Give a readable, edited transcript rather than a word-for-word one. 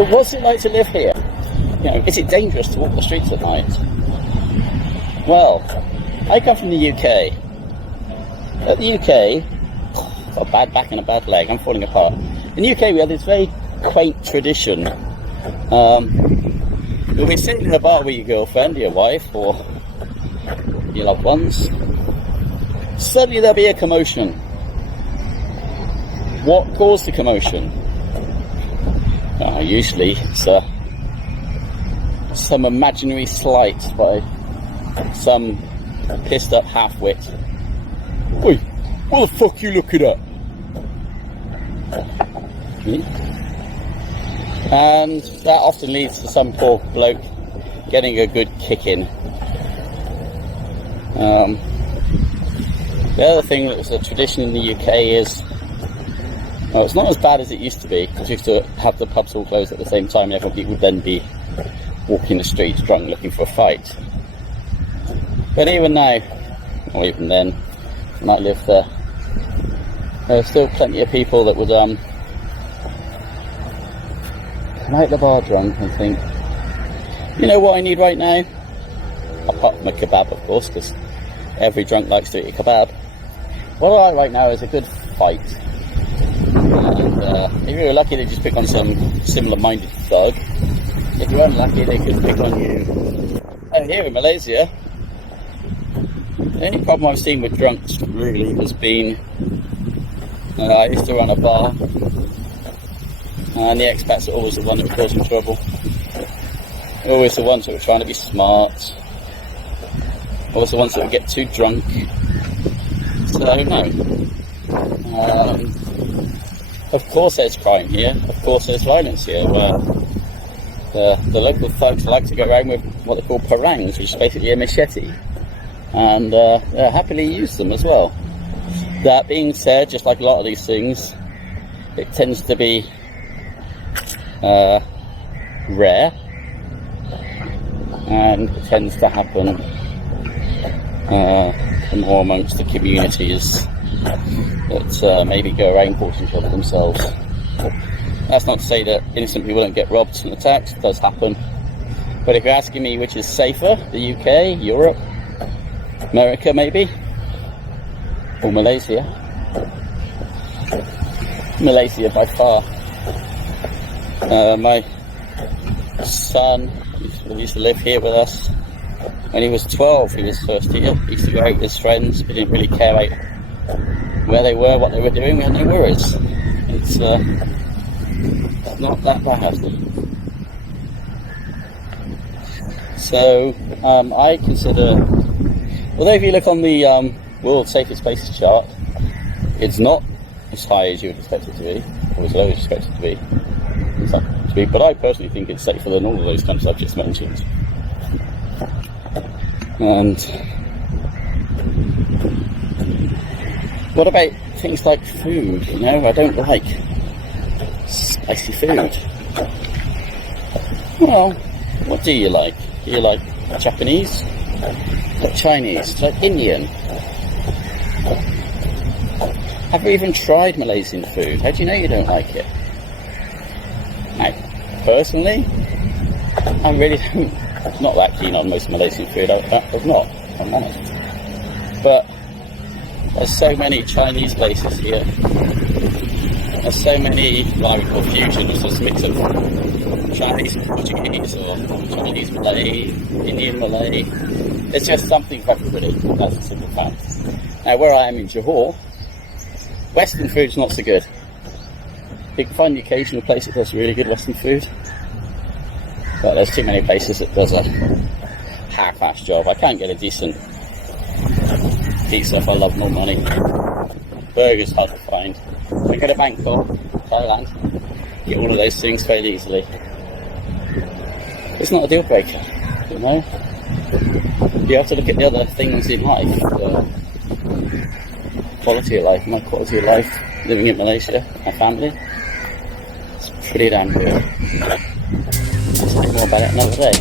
But what's it like to live here? You know, is it dangerous to walk the streets at night? Well, I come from the UK. At the UK, got a bad back and a bad leg, I'm falling apart. In the UK we have this very quaint tradition. You'll be sitting in a bar with your girlfriend, your wife, or your loved ones. Suddenly there'll be a commotion. What caused the commotion? Usually it's some imaginary slight by some pissed up half-wit. Oi, what the fuck you looking at? And that often leads to some poor bloke getting a good kick in. The other thing that was a tradition in the UK is, well, it's not as bad as it used to be, because we used to have the pubs all closed at the same time, and everyone would then be walking the streets drunk looking for a fight. But even now, or even then, when I lived there, there were still plenty of people that would come out the bar drunk and think, you know what I need right now? Apart from a kebab, of course, because every drunk likes to eat a kebab. What I like right now is a good fight. And if you're lucky, they just pick on some similar-minded thug. If you're unlucky, they could pick on you. And here in Malaysia, the only problem I've seen with drunks really has been, I used to run a bar, and the expats are always the one that were causing trouble. Always the ones that were trying to be smart. Always the ones that would get too drunk. So no. Of course there's crime here. Of course there's violence here. Where the local thugs like to go around with what they call parangs, which is basically a machete, and happily use them as well. That being said, just like a lot of these things, it tends to be rare, and it tends to happen more amongst the communities that maybe go around causing trouble themselves. That's not to say that innocent people don't get robbed and attacked. It does happen. But if you're asking me which is safer, the UK, Europe, America maybe, or Malaysia? Malaysia by far. My son used to live here with us. When he was 12, he was first here. He used to go out with his friends. We didn't really care about where they were, what they were doing. We had no worries. It's not that bad. So I consider, although if you look on the World Safest Places chart, it's not as high as you would expect it to be, or as low as you expect it to be. But I personally think it's safer than all of those countries I've just mentioned. And what about things like food? You know, I don't like spicy food. Well, what do you like? Do you like Japanese? Like Chinese? Like Indian? Have you even tried Malaysian food? How do you know you don't like it? Now, personally, I really don't. Not that keen on most Malaysian food. I'm not. I'm honest. But there's so many Chinese places here. There's so many what I would call fusion, just a mix of Chinese and Portuguese, or Chinese Malay, Indian Malay. There's just something for everybody. That's a simple fact. Now, where I am in Johor, Western food's not so good. You can find the occasional place that does really good Western food, but there's too many places that does a half-assed job. I can't get a decent pizza for love nor money. Burgers hard to find. I go to Bangkok, Thailand, get one of those things fairly easily. It's not a deal breaker, you know. You have to look at the other things in life. The quality of life. My quality of life living in Malaysia, my family, it's pretty damn good. I'll say more about it another day.